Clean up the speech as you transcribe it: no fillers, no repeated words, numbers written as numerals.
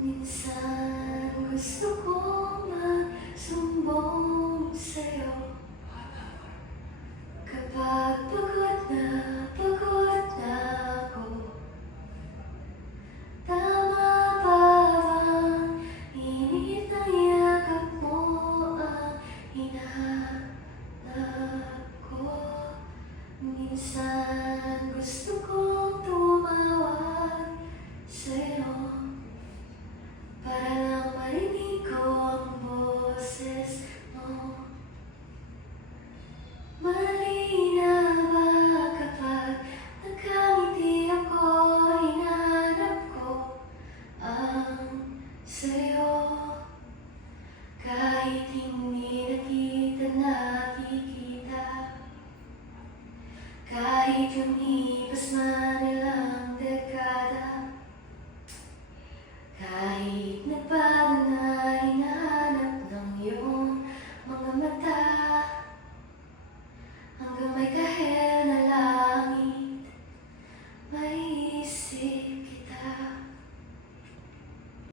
Minsan gusto kong magsumbong sa'yo kapag pagod na ako. Tama ba bang init ng yakap mo ang hinahanap ko? Minsan gusto kong tumawag sa'yo para lang marinig ko ang boses mo. Mali na ba kapag nagkamiti ako, hinahanap ko ang sa'yo? Kahit hindi na kita nakikita, kahit lumipas man ilang dekada, kahit nagbago na hinahanap ng iyong mga mata, hanggang may kahel na langit, may isip